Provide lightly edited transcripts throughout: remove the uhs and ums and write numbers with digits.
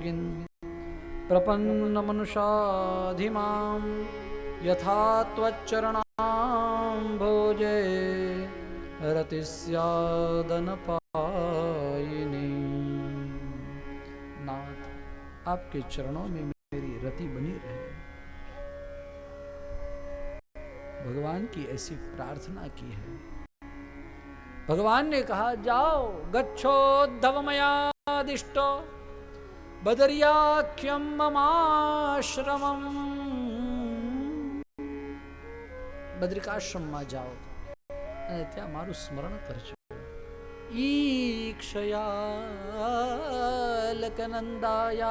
योगिन् प्रपन्नमनुषाधिमां यथा त्वच्चरणाम्भोजे रतिस्यादनपायिनी। नाथ, आपके चरणों में मेरी रति बनी रहे। भगवान की ऐसी प्रार्थना की है। भगवान ने कहा, जाओ गच्छोद्धवमयादिष्टो बदर्याख्यम ममाश्रमम। બદ્રિકાશ્રમમાં જાઓ અને ત્યાં મારું સ્મરણ કરજો. ઈક્ષયાલકનંદાયા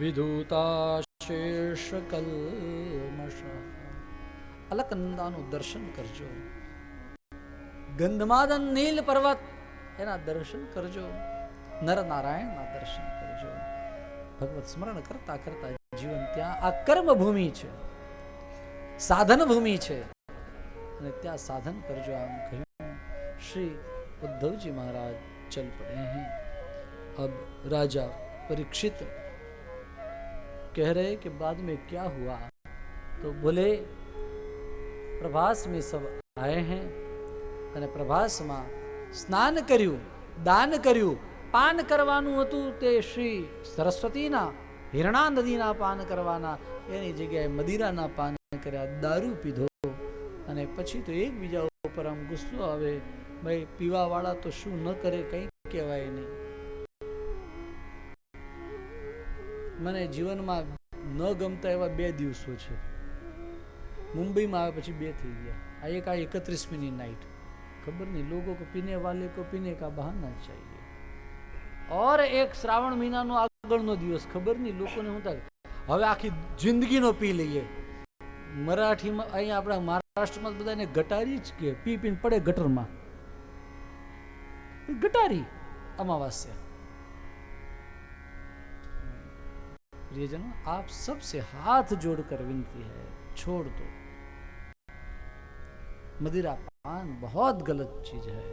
વિધૂતાશેષકલ્મષ. અલકનંદાનું દર્શન કરજો. ગંધમાદન નીલ પર્વત એના દર્શન કરજો. નરનારાયણના દર્શન કરજો. ભગવત સ્મરણ કરતા કરતા જીવન ત્યાં આ કર્મ ભૂમિ છે, સાધન ભૂમિ છે અને ત્યાં સાધન કરજો. આમ કહ્યું. श्री उद्धव जी महाराज चल पड़े हैं. अब राजा परीक्षित कह रहे कि बाद में क्या हुआ, तो बोले प्रभास में सब आए हैं અને પ્રભાસમાં સ્નાન કર્યું, દાન કર્યું. પાન કરવાનું હતું તે શ્રી સરસ્વતીના હિરણા નદીના પાન કરવાના, એની જગ્યાએ મદિરાના પાન કર્યા, દારૂ પીધો. અને પછી તો એકબીજા ઉપર આમ ગુસ્સો આવે, ભાઈ પીવા વાળા તો શું ન કરે, કઈ કહેવાય નહીં. મને જીવનમાં ન ગમતા એવા 2 દિવસો છે. મુંબઈમાં આવે પછી 2 થઈ ગયા. આ 31મી નાઇટ. खबर नहीं लोगों को पीने वाले को पीने का बहाना चाहिए. और एक श्रावण महीना नो આગળનો દિવસ. ખબર નહીં લોકોને શું થાય, હવે આખી જિંદગીનો પી લઈએ. મરાઠીમાં અહીંયા આપણા મહારાષ્ટ્રમાં બધાને ગટારી જ કે, પી પીને પડે ગટરમાં. ગટારી અમાવાસ્યા. प्रियजनों, आप सबसे हाथ जोड़कर विनती है, छोड़ दो. मदिरा पान बहुत गलत चीज है.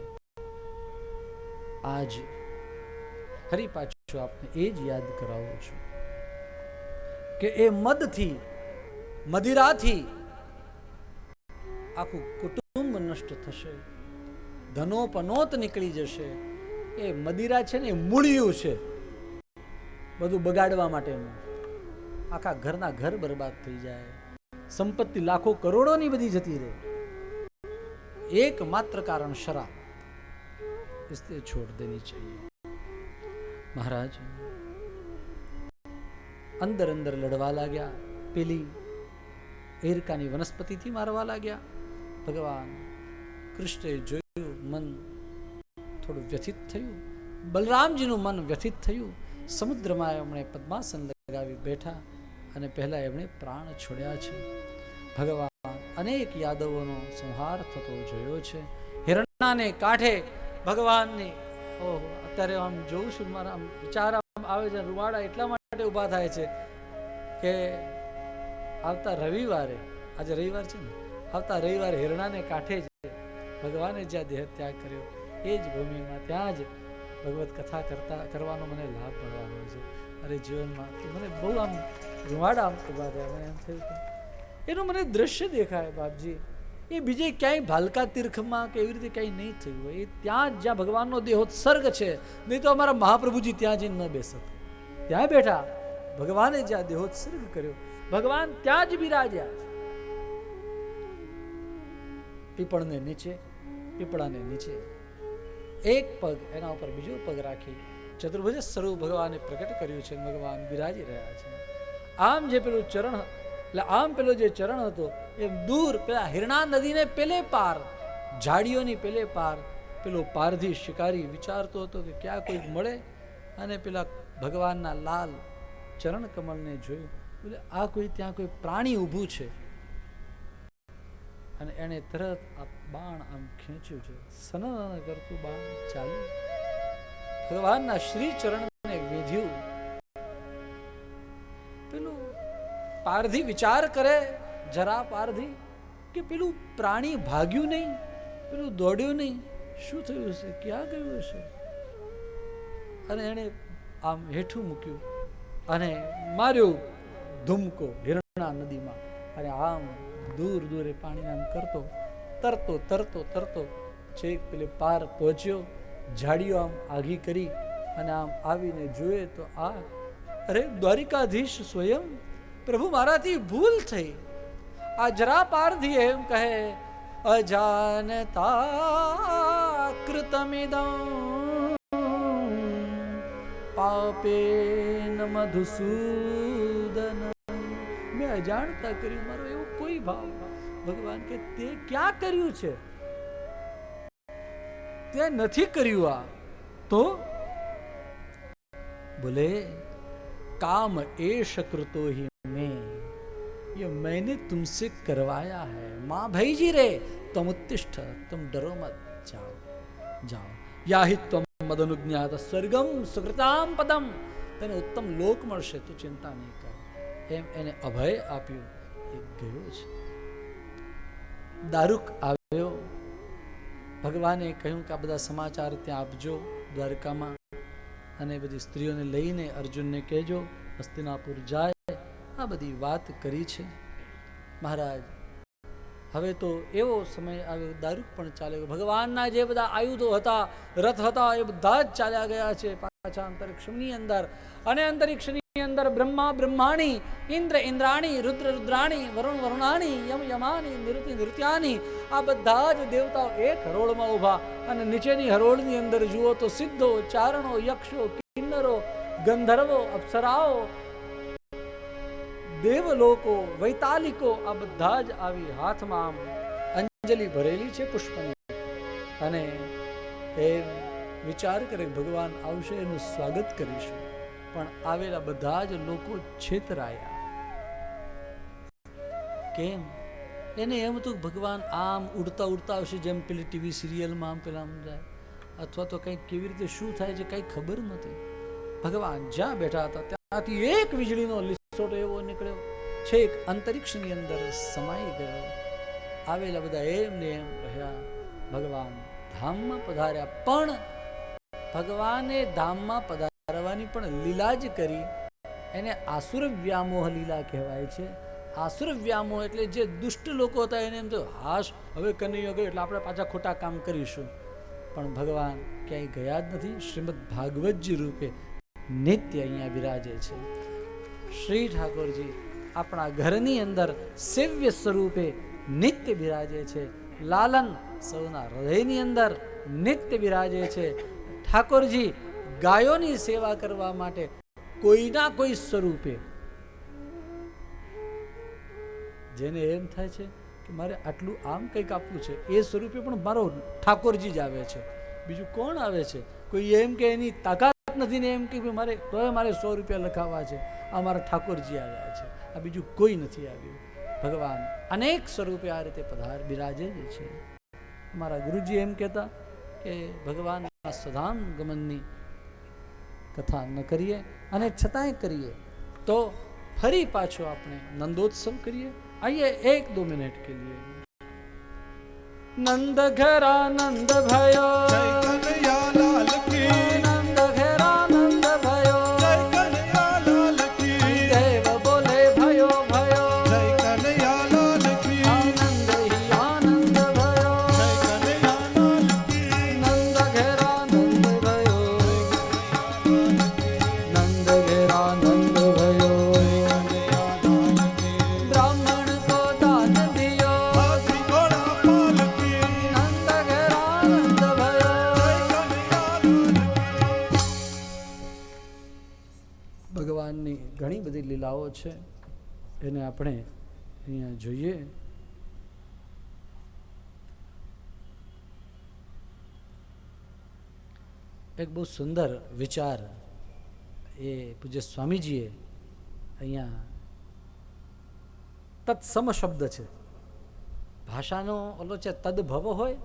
आज ફરી પાછું આપને એ જ યાદ કરાવું છું કે એ મદથી, મદિરાથી આખું કુટુંબ નષ્ટ થશે, ધનોપનોત નીકળી જશે. એ મદિરા છે ને એ મૂળિયું છે બધું બગાડવા માટેનું. આખા ઘરના ઘર બરબાદ થઈ જાય, સંપત્તિ લાખો કરોડોની બધી જતી રહે. एकमात्र कारण शराब, इसलिए छोड़ देनी चाहिए. महाराज अंदर अंदर लड़वा लाग्या, पेली एरकानी वनस्पति थी मारवा लाग्या. भगवान कृष्णे जोયું, मन થોડું વ્યથિત થયું. બલરામજીનું મન વ્યથિત થયું. સમુદ્રમાં એમણે પદ્માસન લગાવી બેઠા અને પહેલા એમણે પ્રાણ છોડ્યા છે. ભગવાન અનેક યાદવોનો સંહાર થતો જોયો છે. હિરણાને કાંઠે ભગવાનની, ઓહો, અત્યારે આમ જોઉં છું, મારા આમ વિચાર આવે છે, રૂવાડા એટલા માટે ઊભા થાય છે કે આવતા રવિવારે, આજે રવિવાર છે ને, આવતા રવિવારે હિરણાને કાંઠે જ ભગવાને જ્યાં દેહ ત્યાગ કર્યો એ જ ભૂમિમાં ત્યાં જ ભગવત કથા કરવાનો મને લાભ મળવાનો છે. અરે જીવનમાં મને બહુ આમ રૂવાડા આમ ઊભા થયા. મને એમ થયું કે એનું મને દ્રશ્ય દેખાય બાપજી, એ બીજે ક્યાંય ભાલકા તીર્થમાં કે એવી રીતે ક્યાંય નહીં થયું હોય. એ ત્યાં જ્યાં ભગવાનનો દેહોત્સર્ગ છે, નહીં તો અમારા મહાપ્રભુજી ત્યાં જઈને ન બેસત. ત્યાં બેઠા ભગવાને જ્યાં દેહોત્સર્ગ કર્યો, ભગવાન ત્યાં જ બિરાજ્યા. પીપળને નીચે, પીપળાને નીચે એક પગ, એના ઉપર બીજો પગ રાખી ચતુર્ભુજ સ્વરૂપ ભગવાને પ્રગટ કર્યું છે. ભગવાન બિરાજી રહ્યા છે. આમ જે પેલું ચરણ, એટલે આમ પેલો જે ચરણ હતો એમ દૂર પેલા હિરણા નદીને પેલે પાર, ઝાડીઓની પેલે પાર પેલો પારધી શિકારી વિચારતો હતો કે ક્યાં કોઈ મળે, અને પેલા ભગવાનના લાલ ચરણ કમળને જોયું. બોલે આ કોઈ, ત્યાં કોઈ પ્રાણી ઊભું છે. અને એણે તરત આ બાણ આમ ખેંચ્યું છે. સનન કરતું બાણ ચાલ્યું, ભગવાનના શ્રી ચરણને વેધ્યું. પેલું પારધી વિચાર કરે, જરા પારધી, કે પેલું પ્રાણી ભાગ્યું નહીં, પેલું દોડ્યું નહીં, શું થયું હશે, ક્યાં ગયું હશે? અને એણે આમ હેઠું મૂક્યું અને માર્યો ધુમકો હિરણા નદીમાં, અને આમ દૂર દૂર એ પાણી આમ કરતો તરતો તરતો તરતો છેક પેલે પાર પહોંચ્યો. ઝાડીઓ આમ આઘી કરી અને આમ આવીને જોઈએ તો આ અરે દ્વારિકાધીશ સ્વયં, પ્રભુ મારાથી ભૂલ થઈ. આ જરા પારથી એમ કહે, અજાનતા કૃતમિદં પાપેન મધુસૂદન. મેં અજાણતા કર્યું, મારો એવો કોઈ ભાવ. ભગવાન કે તે ક્યાં કર્યું છે? તે નથી કર્યું. આ તો બોલે काम एष कृतो ही मैं, ये मैंने तुमसे करवाया है. मां भाई जी रे तुम उत्तिष्ठ, तुम डरो मत, जाओ जाओ. या ही तुम मदनुज्ञात स्वर्गम सुकृताम पदम, तने उत्तम लोक મળશે, તું ચિંતા નહીં કર. એમ એને અભય આપ્યું. એ ગયો છે. દારૂક આવ્યો. ભગવાને કહ્યું કે આ બધા સમાચાર ત્યાં આપજો દ્વારકામાં, અને બધી સ્ત્રીઓને લઈને અર્જુનને કહેજો હસ્તિનાપુર જાય. આ બધી વાત કરી છે. મહારાજ હવે તો એવો સમય આવ્યો, દારૂક પણ ચાલે ગયો. ભગવાનના જે બધા આયુધો હતા, રથ હતા, એ બધા જ ચાલ્યા ગયા છે પાછા અંતરિક્ષની અંદર. અને અંતરિક્ષની અંદર બ્રહ્મા બ્રહ્માણી, ઇન્દ્ર ઇન્દ્રાણી, રુદ્ર રુદ્રાણી, વરુણ વરુણાણી, યમ યમાની, નિરુતિ નિરુત્યાની, આ બધા જ દેવતાઓ એક હરોળમાં ઊભા. અને નીચેની હરોળની અંદર જુઓ તો સિદ્ધો, ચારણો, યક્ષો, કિન્નરો, ગંધર્વો, અપ્સરાઓ, દેવલોકો, વૈતાલિકો, આ બધા જ આવી હાથમાં આમ અંજલિ ભરેલી છે પુષ્પની. અને એ વિચાર કરે ભગવાન આવશે, એનું સ્વાગત કરીશું. પણ આવેલા બધા જ લોકો છેતરાયા. કેમ? એને એમ હતું ભગવાન આમ ઉડતા ઉડતા આવશે, જેમ પેલી ટીવી સિરિયલમાં આમ પેલા જાય, અથવા તો કંઈક કેવી રીતે શું થાય છે કંઈ ખબર નથી. ભગવાન જ્યાં બેઠા હતા ત્યાંથી એક વીજળીનો લીસોટો એવો નીકળ્યો, છેક અંતરિક્ષની અંદર સમાઈ ગયો. આવેલા બધા એમ ને એમ રહ્યા. ભગવાન ધામમાં પધાર્યા, પણ ભગવાને ધામમાં પધારવાની પણ લીલા જ કરી. એને આસુર વ્યામોહ લીલા કહેવાય છે. આસુર વ્યામોહ એટલે જે દુષ્ટ લોકો હતા એને એમ તો હાશ હવે કનૈયો ગયો એટલે આપણે પાછા ખોટા કામ કરીશું. પણ ભગવાન ક્યાંય ગયા જ નથી. શ્રીમદ ભાગવતજી રૂપે નિત્ય અહીંયા બિરાજે છે. શ્રી ઠાકોરજી આપણા ઘરની અંદર સેવ્ય સ્વરૂપે નિત્ય બિરાજે છે. લાલન સૌના હૃદયની અંદર નિત્ય બિરાજે છે. ઠાકોરજી ગાયોની સેવા કરવા માટે કોઈના કોઈ સ્વરૂપે, જેને એમ થાય છે કે મારે આટલું આમ કંઈક આપવું છે, એ સ્વરૂપે પણ મારો ઠાકોરજી જ આવે છે. બીજું કોણ આવે છે? કોઈ એમ કે એની તાકાત નથી ને એમ કે મારે તોય મારે 100 રૂપિયા લખાવવા છે, આ મારા ઠાકોરજી આવ્યા છે, આ બીજું કોઈ નથી આવ્યું. ભગવાન અનેક સ્વરૂપે આ રીતે બિરાજે જ છે. અમારા ગુરુજી એમ કહેતા કે ભગવાનના સધામ ગમનની કથા ન કરીએ અને છતાંય કરીએ તો ફરી પાછો આપણે નંદોત્સવ કરીએ. आइए 1-2 मिनट के लिए. नंद घरा नंद भयो, जय कन्हैया लाल की. नंद घरा नंद भयो, जय कन्हैया लाल की. देव बोले भयो भयो, जय कन्हैया लाल की. आनंद ही आनंद भयो, जय कन्हैया लाल की. नंद घरा नंद भयो, नंद घरा नंद भयो. ભગવાનની ઘણી બધી લીલાઓ છે, એને આપણે અહીંયા જોઈએ. એક બહુ સુંદર વિચાર એ પૂજ્ય સ્વામીજીએ અહીંયા, તત્સમ શબ્દ છે. ભાષાનો ઓલો છે તદભવ હોય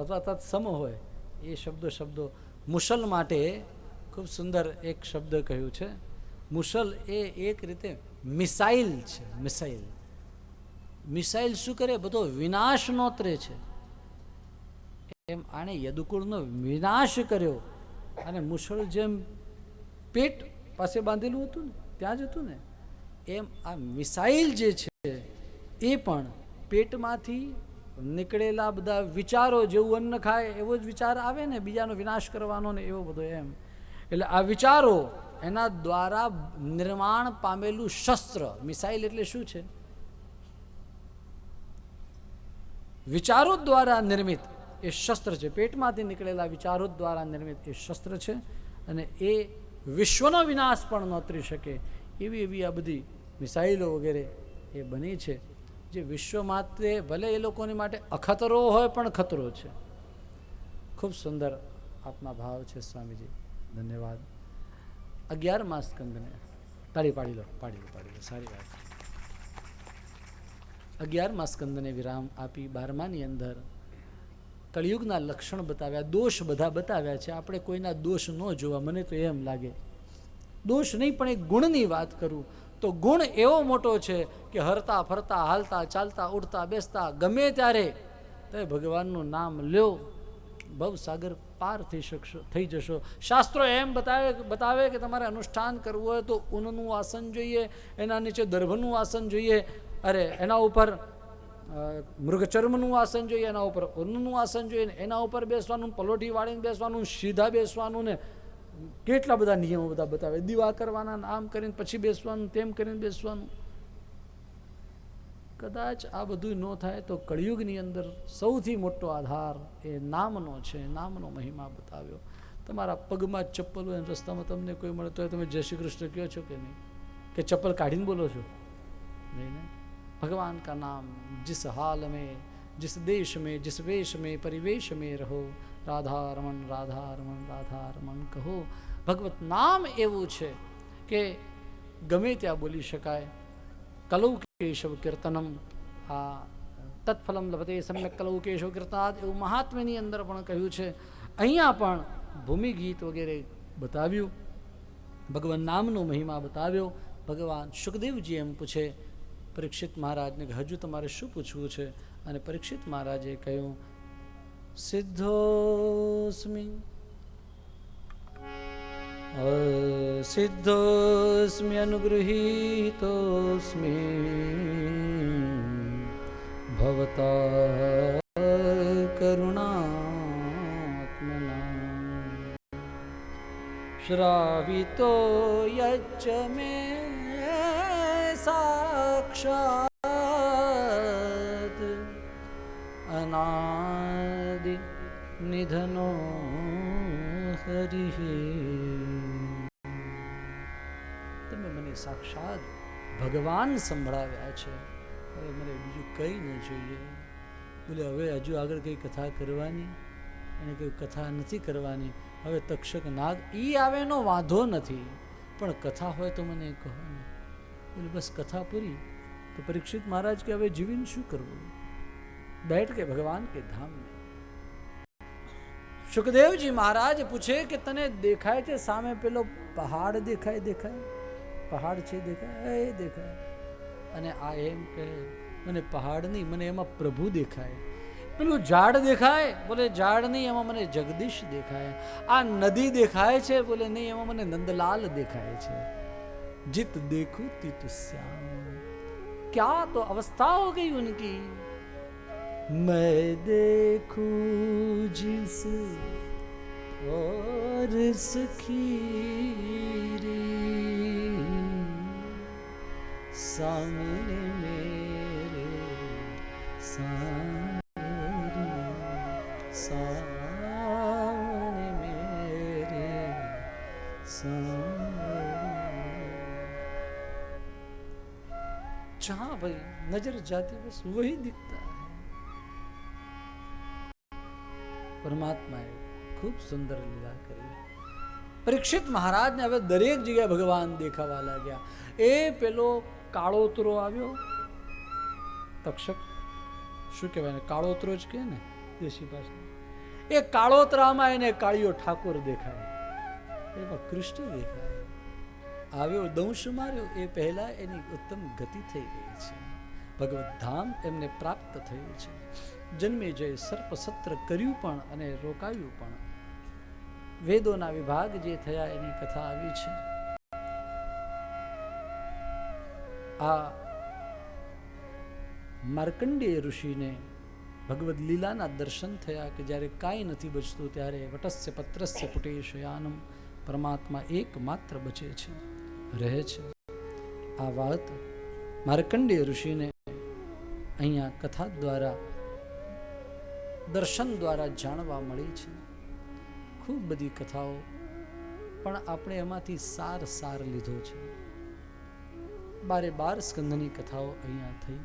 અથવા તત્સમ હોય, એ શબ્દો મુસલ માટે ખૂબ સુંદર એક શબ્દ કહ્યું છે. મુસલ એ એક રીતે મિસાઇલ છે. મિસાઇલ શું કરે? બધો વિનાશ નોતરે છે. એમ આણે યદુકુળનો વિનાશ કર્યો અને મુસળ જેમ પેટ પાસે બાંધેલું હતું ને, ત્યાં જ હતું ને. એમ આ મિસાઇલ જે છે એ પણ પેટમાંથી નીકળેલા બધા વિચારો, જેવું અન્ન ખાય એવો જ વિચાર આવે ને, બીજાનો વિનાશ કરવાનો ને એવો બધો. એમ એટલે આ વિચારો એના દ્વારા નિર્માણ પામેલું શસ્ત્ર. મિસાઇલ એટલે શું છે? વિચારો દ્વારા નિર્મિત એ શસ્ત્ર છે. પેટમાંથી નીકળેલા વિચારો દ્વારા નિર્મિત એ શસ્ત્ર છે. અને એ વિશ્વનો વિનાશ પણ ન કરી શકે એવી આ બધી મિસાઇલો વગેરે એ બની છે, જે વિશ્વ માટે ભલે એ લોકોની માટે અખતરો હોય પણ ખતરો છે. ખૂબ સુંદર આપના ભાવ છે સ્વામીજી, ધન્યવાદ. 11મા સ્કંદને તાળી પાડી લો, સારી વાત. 11મા સ્કંદને વિરામ આપી 12માની અંદર કળિયુગના લક્ષણ બતાવ્યા, દોષ બધા બતાવ્યા છે. આપણે કોઈના દોષ ન જોવા, મને તો એમ લાગે. દોષ નહીં પણ એક ગુણની વાત કરું તો ગુણ એવો મોટો છે કે હરતા ફરતા, હાલતા ચાલતા, ઉઠતા બેસતા, ગમે ત્યારે તમે ભગવાનનું નામ લ્યો, ભવસાગર પાર થઈ જશો. શાસ્ત્રો એમ બતાવે કે તમારે અનુષ્ઠાન કરવું હોય તો ઊનનું આસન જોઈએ, એના નીચે દર્ભનું આસન જોઈએ, અરે એના ઉપર મૃગચર્મનું આસન જોઈએ, એના ઉપર ઊનનું આસન જોઈએ, એના ઉપર બેસવાનું, પલોઠી વાળીને બેસવાનું, સીધા બેસવાનું, ને કેટલા બધા નિયમો બધા બતાવે. દીવા કરવાના, આમ કરીને પછી બેસવાનું, તેમ કરીને બેસવાનું. કદાચ આ બધું ન થાય તો કળિયુગની અંદર સૌથી મોટો આધાર એ નામનો છે. નામનો મહિમા બતાવ્યો. તમારા પગમાં ચપ્પલ હોય, રસ્તામાં તમને કોઈ મળે તો તમે જય શ્રી કૃષ્ણ કહો છો કે નહીં? કે ચપ્પલ કાઢીને બોલો છો? નહીં ને. भगवान का नाम जिस हाल में, जिस देश में, जिस वेश में, परिवेश में रहो, राधा रमन राधा रमन राधा रमन કહો. ભગવત નામ એવું છે કે ગમે ત્યાં બોલી શકાય. કલૌ કેશવ કીર્તનમ, આ તત્ફલમ લભતે સમ્યક કલૌ કેશવ કીર્તનાદ એવું મહાત્મ્યની અંદર પણ કહ્યું છે. અહીંયા પણ ભૂમિ ગીત વગેરે બતાવ્યું, ભગવાન નામનો મહિમા બતાવ્યો. ભગવાન સુખદેવજી એમ પૂછે પરીક્ષિત મહારાજને કે હજુ તમારે શું પૂછવું છે? અને પરીક્ષિત મહારાજે કહ્યું, સિદ્ધોસ્મી સિદ્ધોસ્મી અનુગૃહીતોસ્મી ભવતા કરુણાત્મના શ્રાવિતો યચ્ચ મે સાક્ષાત અનાદિ નિધનો હરિ. તમે મને સાક્ષાત ભગવાન સંભળાવ્યા છે, હવે મને બીજું કંઈ ન જોઈએ. બોલે હવે હજુ આગળ કંઈ કથા કરવાની? એને કંઈ કથા નથી કરવાની. હવે તક્ષક નાગ ઈ આવે એનો વાંધો નથી, પણ કથા હોય તો મને કહો ને. બોલે બસ કથા પૂરી. તો પરીક્ષિત મહારાજ કે હવે જીવીને શું કરવું? बैठ के भगवान के धाम में. સુખદેવજી મહારાજ પૂછે કે તને દેખાય છે સામે પેલો પહાડ દેખાય? પહાડ છે દેખાય? એ દેખાય. અને આ એમ કહે મને પહાડ નહીં, મને એમાં પ્રભુ દેખાય. પેલું ઝાડ દેખાય? બોલે ઝાડ નહીં, એમાં મને જગદીશ દેખાય. આ નદી દેખાય છે? બોલે નહીં, એમાં મને નંદલાલ દેખાય છે. जित देखूं तित श्याम, क्या तो अवस्था हो गई उनकी. मैं देखूं जिस और सखी रे सामने मेरे सामने मेरे जहां भाई नजर जाती बस वही दिखता है. પરમાત્માએ ખૂબ સુંદર લીલા કરી. પરીક્ષિત મહારાજને હવે દરેક જગ્યાએ ભગવાન દેખાવા લાગ્યા. એ પેલો કાળોતરો આવ્યો, તક્ષક શું કહેવાય ને, કાળોતરો જ કહે ને દેશી ભાષા. એ કાળોતરામાં એને કાળિયો ઠાકોર દેખાય, એમાં કૃષ્ણ દેખાય. આવ્યો, દંશ માર્યો એ પહેલા એની ઉત્તમ ગતિ થઈ ગઈ છે. ભગવત ધામ એમને પ્રાપ્ત થયું છે. જન્મે જય સર્પ સત્ર કર્યું પણ અને રોકાયું પણ. વેદોના વિભાગ જે થયા એની કથા આવી છે. આ માર્કંડેય ઋષિને ભગવદ લીલાના દર્શન થયા કે જ્યારે કાંઈ નથી બચતું ત્યારે વટસ્ય પત્રસ્ય પુટેશયાનમ, પરમાત્મા એકમાત્ર બચે છે, રહે છે. આ વાત માર્કંડેય ઋષિને અહીંયા કથા દ્વારા, દર્શન દ્વારા જાણવા મળી છે. ખૂબ બધી કથાઓ, પણ આપણે એમાંથી સાર લીધો છે. 12 સ્કંદની કથાઓ અહીંયા થઈ.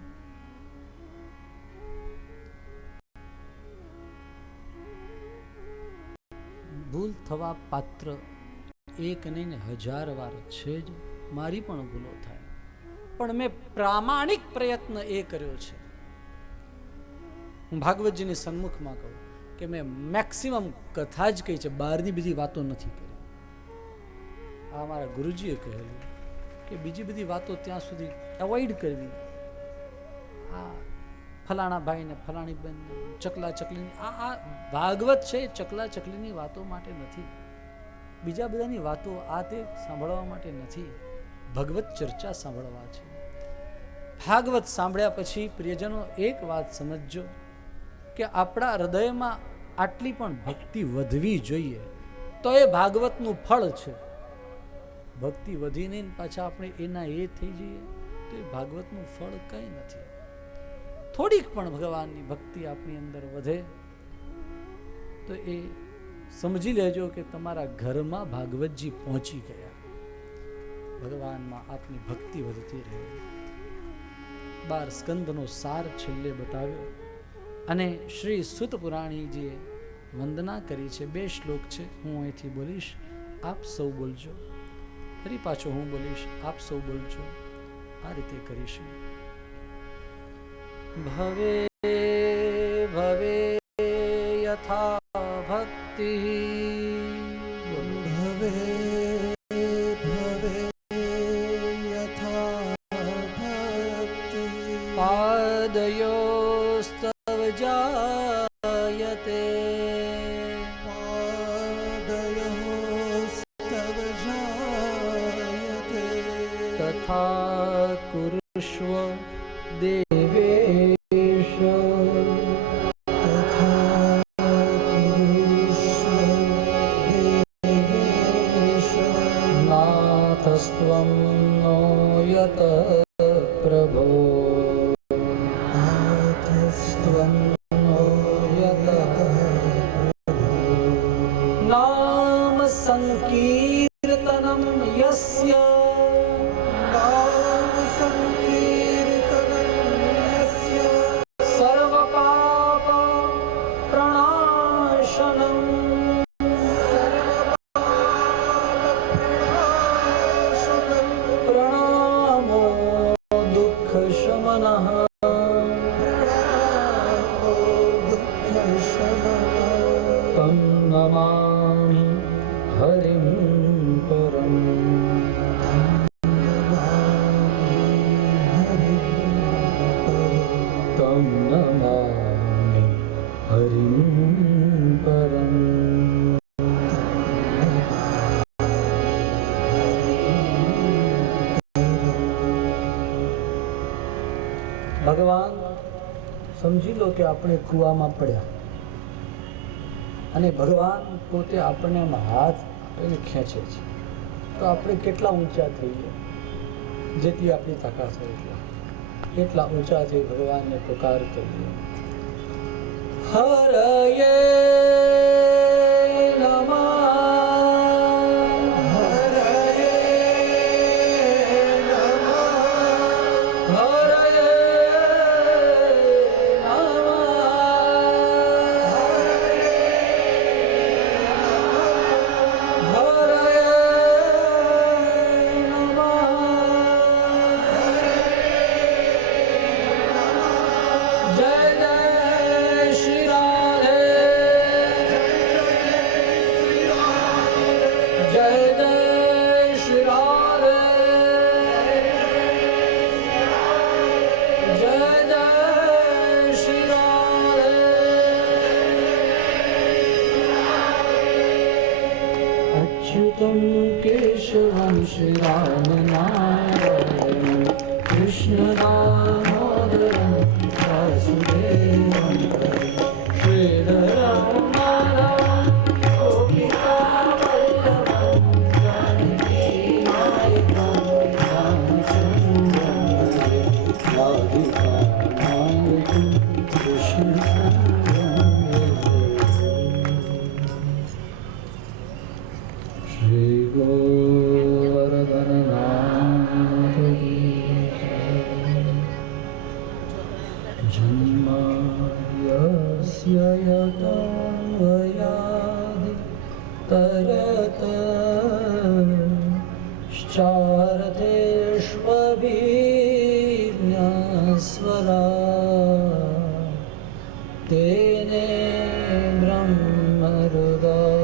ભૂલ થવા પાત્ર એક નહીં ને 1000 વાર છે જ. મારી પણ ભૂલો થાય, પણ મેં પ્રામાણિક પ્રયત્ન એ કર્યો છે. હું ભાગવતજીની સન્મુખમાં કહું કે મેં મેક્સિમમ કથા જ કહી છે, બહારની બીજી વાતો નથી કરી. આ મારા ગુરુજીએ કહેલું કે બીજી બધી વાતો ત્યાં સુધી એવોઇડ કરવી. આ ફલાણા ભાઈ ને ફલાણી બેન, ચકલા ચકલીની, આ ભાગવત છે ચકલા ચકલીની વાતો માટે નથી. બીજા બધાની વાતો આ તે સાંભળવા માટે નથી. ભગવત ચર્ચા સાંભળવા છે. ભાગવત સાંભળ્યા પછી પ્રિયજનો એક વાત સમજજો કે આપણા હૃદયમાં આટલી પણ ભક્તિ વધવી જોઈએ, તો એ ભાગવતનું ફળ છે. ભક્તિ વધીને પાછા આપણે એના એ થઈ જઈએ તો એ ભાગવતનું ફળ કંઈ નથી. થોડીક પણ ભગવાનની ભક્તિ આપણી અંદર વધે તો એ સમજી લેજો કે તમારા ઘરમાં ભાગવતજી પહોંચી ગયા. ભગવાનમાં આપની ભક્તિ વધતી રહે. 12 સ્કંદનો સાર છેલ્લે બતાવ્યો અને શ્રી સુત પુરાણીજીએ વંદના કરી છે. 2 શ્લોક છે, હું અહીંથી બોલીશ, આપ સૌ બોલજો. ફરી પાછો હું બોલીશ, આપ સૌ બોલજો. આ રીતે કરીશું. ભવે ભવે યથા ભક્તિ, ભવે ભવે યથા ભક્તિ, પાદયોસ્તવ જાયતે, પાદયોસ્તવ જાયતે, તથા કુરુષ્વ દેવેશ, તથા કુરુષ્વ દેવેશ, નાથસ્ત્વં નો યત પ્રભો, નાથસ્ત્વં નો યત નામ સંકીર્તનમ યસ્ય, નામ સંકીર્તનં યસ્ય, સર્વ પાપ પ્રણાશનમ, સર્વપાપપ્રણાશનં, પ્રણામો દુઃખ શમનઃ, પ્રણામો દુઃખશમનઃ, તમ નમામિ હરિં પરમ, તમ નમામિ હરિં પરમ. ભગવાન સમજી લો કે આપણે કૂવામાં પડ્યા અને ભગવાન પોતે આપણને હાથ આપીને ખેંચે છે, તો આપણે કેટલા ઊંચા થઈએ? જેટલી આપણી તાકાત હોય એટલા ઊંચા થઈ ભગવાનને પુકાર કરીએ. હરયે નમઃ, હરયે નમઃ, હરયે નમઃ, જય જય શ્રી રાધે. केशवं श्रीरामनारायणं कृष्णदामोदरं वासुदेवं श्रीधरं माधवं गोपिकावल्लभं जानकीनायकं रामचन्द्रं राधिकानायकं कृष्णचन्द्रं श्री गोवर्धननाथ की जन्माद्यस्य यतोऽन्वयादि तरतश्चार्थेष्वभिज्ञस्वरा तेने ब्रह्महृदाय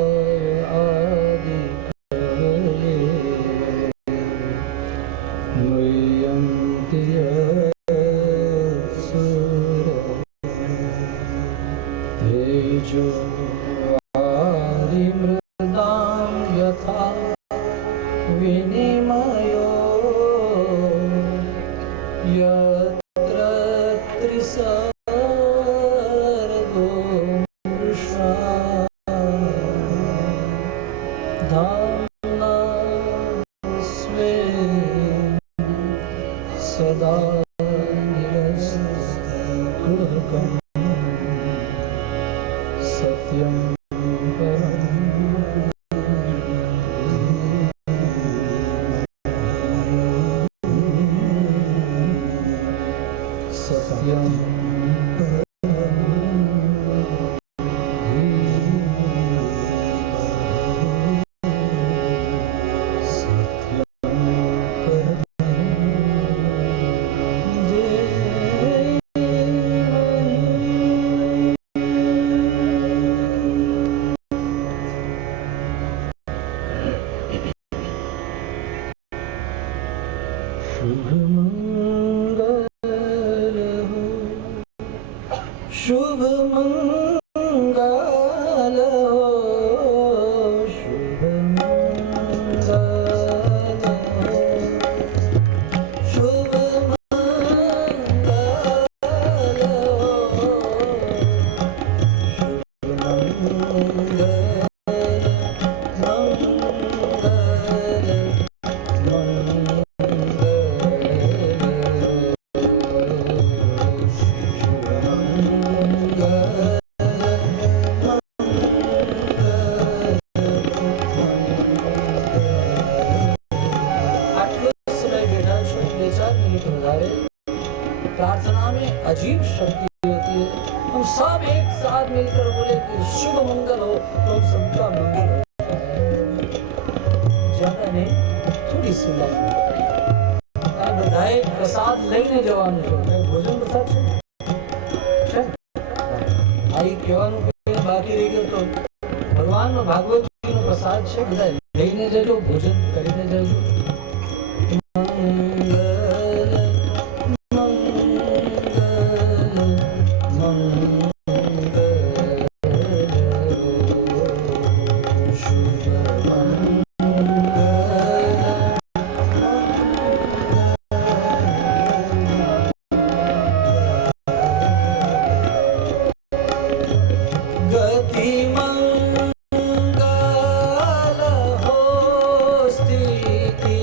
आदि मुह्यन्ति तेजो वारिमृदां यथा विनिमयो यत्र त्रिसर्गो मृषा धाम्ना स्वेन सदा निरस्तकुहकम् सत्यं परम् सत्यं शुभ मंगल हो शुभ मंगल हो शुभ मंगल हो शुभ मंगल प्रार्थना में अजीब शक्ति होती है। हम सब एक साथ मिलकर बोले कि शुभ मंगल हो तो हम सबका मंगल हो। ज्यादा नहीं, थोड़ी सी लाइन बधाई प्रसाद લઈને જવાનું છે ભોજન પ્રસાદ છે આઈ કહેવાનું કે બાકી રહી ગયો તો ભગવાનનો ભાગવતજીનો પ્રસાદ છે બધા લઈને જજો ભોજન કરીને જજો गति मंगल हो स्थिति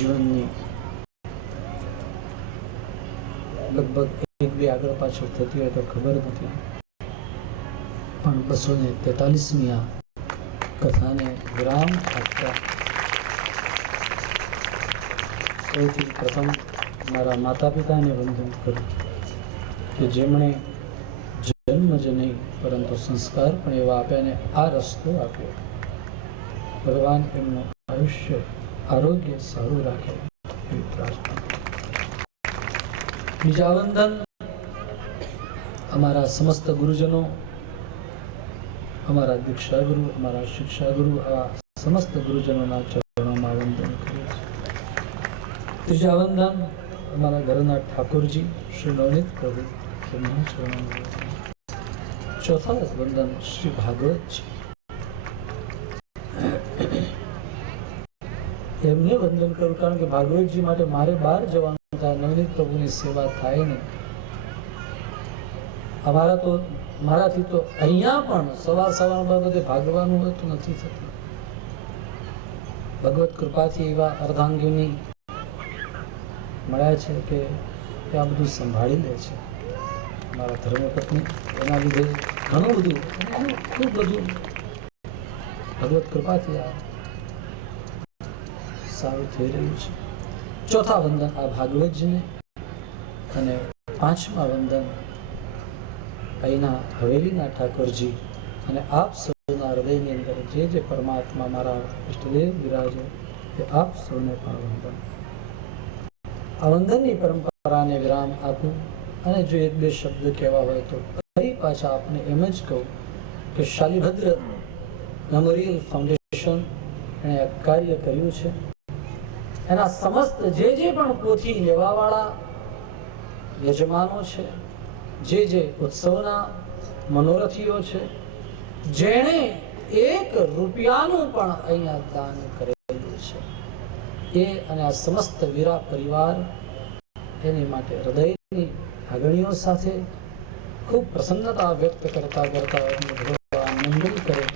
જીવનની લગભગ 1-2 આગળ પાછળ થતી હોય તો ખબર નથી, પણ 243મી આ કથાને વિરામ આપતા સૌથી પ્રથમ મારા માતા પિતાને વંદન કરું કે જેમણે જન્મ જ નહીં પરંતુ સંસ્કાર પણ એવા આપ્યા ને આ રસ્તો આપ્યો. ભગવાન એમનું આયુષ્ય આરોગ્ય સારું રાખે એવી પ્રાર્થના. બીજા વંદન અમારા સમસ્ત ગુરુજનો, અમારા દીક્ષા ગુરુ, અમારા શિક્ષા ગુરુ, આવા સમસ્ત ગુરુજનોના ચરણોમાં વંદન કરીએ છીએ. ત્રીજા વંદન અમારા ઘરના ઠાકોરજી શ્રી નવનીત પ્રભુ, તેમના ચરણોમાં. ચોથા વંદન શ્રી ભાગવતજી, એમને વંદન કરું કારણ કે ભાગવતજી માટે મારે બહાર જવાનું થાય, નવનીત પ્રભુની સેવા થાય ને. અમારા તો મારાથી તો અહીંયા પણ સવાર બાબતે ભાગવાનું હતું નથી થતું. ભગવત કૃપાથી એવા અર્ધાંગીની મળ્યા છે કે આ બધું સંભાળી લે છે. મારા ધર્મપત્ની એના લીધે ઘણું બધું, ખૂબ બધું ભગવત કૃપાથી આ સારું થઈ રહ્યું છે. ચોથા વંદન આ ભાગવતજીને, અને પાંચમા વંદન અહીંના હવેલીના ઠાકોરજી અને આપ સૌના હૃદયની અંદર જે પરમાત્મા મારા ઇષ્ટદેવ બિરાજે એ આપ સૌને પણ વંદન. આ વંદનની પરંપરાને વિરામ આપું અને જો 1-2 શબ્દ કહેવા હોય તો ફરી પાછા આપને એમ જ કહું કે શાલિભદ્ર મેમોરિયલ ફાઉન્ડેશન એણે આ કાર્ય કર્યું છે. એના સમસ્ત જે પણ પોથી લેવાવાળા યજમાનો છે, જે ઉત્સવના મનોરથીઓ છે, જેણે 1 રૂપિયાનું પણ અહીંયા દાન કરેલું છે, એ અને આ સમસ્ત વીરા પરિવાર એની માટે હૃદયની લાગણીઓ સાથે ખૂબ પ્રસન્નતા વ્યક્ત કરતા ભગવાન મંગલ કરે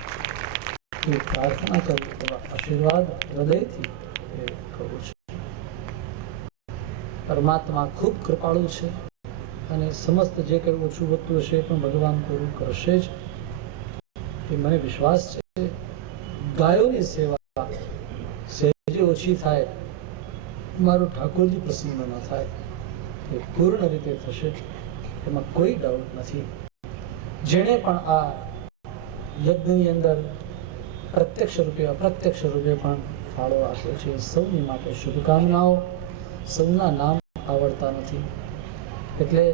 એ પ્રાર્થના કરું, એવા આશીર્વાદ હૃદયથી કરું છું. પરમાત્મા ખૂબ કૃપાળુ છે અને સમસ્ત જે કંઈ ઓછું વધતું હશે પણ ભગવાન પૂરું કરશે જ, એ મને વિશ્વાસ છે. ગાયોની સેવા સહેજે ઓછી થાય, મારું ઠાકોરજી પ્રસન્ન ન થાય, એ પૂર્ણ રીતે થશે, એમાં કોઈ ડાઉટ નથી. જેણે પણ આ યજ્ઞની અંદર પ્રત્યક્ષ રૂપે અપ્રત્યક્ષ રૂપે પણ ફાળો આપ્યો છે, સૌની માટે શુભકામનાઓ. સૌના નામ આવડતા નથી એટલે,